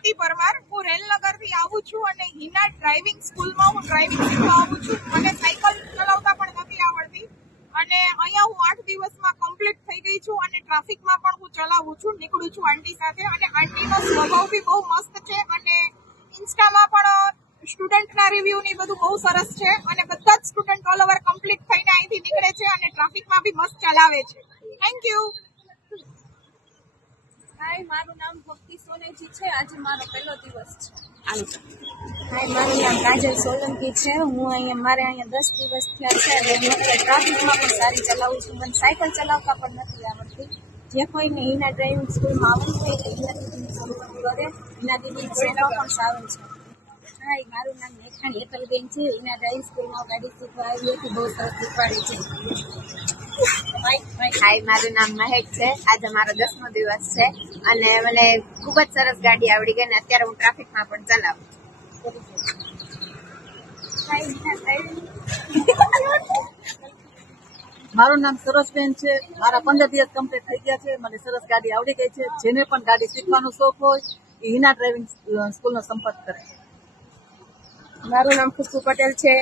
પ્રીતિ પરમાર. હું રેલનગરથી આવું છું અને હિના ડ્રાઇવિંગ સ્કૂલમાં હું ડ્રાઇવિંગ શીખવા આવું છું. મને સાયકલ ચલાવતા પણ નથી આવડતી અને અહીંયા હું 8 દિવસમાં કમ્પ્લીટ થઈ ગઈ છું અને ટ્રાફિકમાં પણ હું ચલાવું છું, નીકળું છું આંટી સાથે. અને આંટીનો સ્વભાવ બી બહુ મસ્ત છે અને ઇન્સ્ટામાં પણ સ્ટુડન્ટના રિવ્યુ ની બધું બહુ સરસ છે અને બધા જ સ્ટુડન્ટ ઓલ ઓવર કમ્પ્લીટ થઈને અહીંથી નીકળે છે અને ટ્રાફિકમાં બી મસ્ત ચલાવે છે. Thank you. હાય, મારું નામ ભક્તિ સોનેજી છે. આજે મારો પહેલો દિવસ છે. હાય, મારું નામ કાજલ સોલંકી છે. મારે અહીંયા 10 દિવસ થયા છે અને હું ટ્રાફિકમાં પણ સારી ચલાવું છું. મને સાયકલ ચલાવતા પણ નથી આવડતી. જે કોઈને હિના ડ્રાઇવિંગ સ્કૂલમાં આવવું હોય તો હિના દીદીની શરૂઆત કરે. હિના દીદીનો સ્વભાવ પણ સારો છે. હાય, મારું નામ મેઘાણી હેતલબેન છે. હિના ડ્રાઇવિંગ સ્કૂલમાં ગાડી શીખવા આવી હતી. બહુ સરસ શીખવાડે છે. હાય, મારું નામ મહેક છે. આજે મારો 10મો દિવસ છે અને મને ખૂબ જ સરસ ગાડી આવડી ગઈ અને અત્યારે હું ટ્રાફિકમાં પણ ચલાવું. મારું નામ સરોજબેન છે. મારા 15 દિવસ કમ્પ્લીટ થઈ ગયા છે. મને સરસ ગાડી આવડી ગઈ છે. જેને પણ ગાડી શીખવાનો શોખ હોય એ હિના ડ્રાઇવિંગ સ્કૂલનો સંપર્ક કરે. મારું નામ ખુશ્બુ પટેલ છે.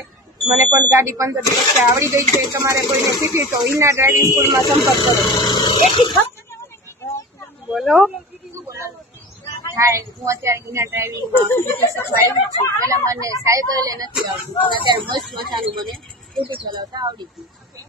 મને પણ ગાડી 15 દિવસથી આવડી ગઈ છે. તમારે કોઈને શીખવી તો હિના ડ્રાઇવિંગ સ્કૂલમાં સંપર્ક કરો. બોલો. હાય, હું અત્યારે હિના ડ્રાઇવિંગ શીખવા આવી છું. પહેલા મને સાયકલ નથી આવડતું, અત્યારે મસ્ત મજાનું મને સ્કૂટી ચલાવતા આવડી ગયું.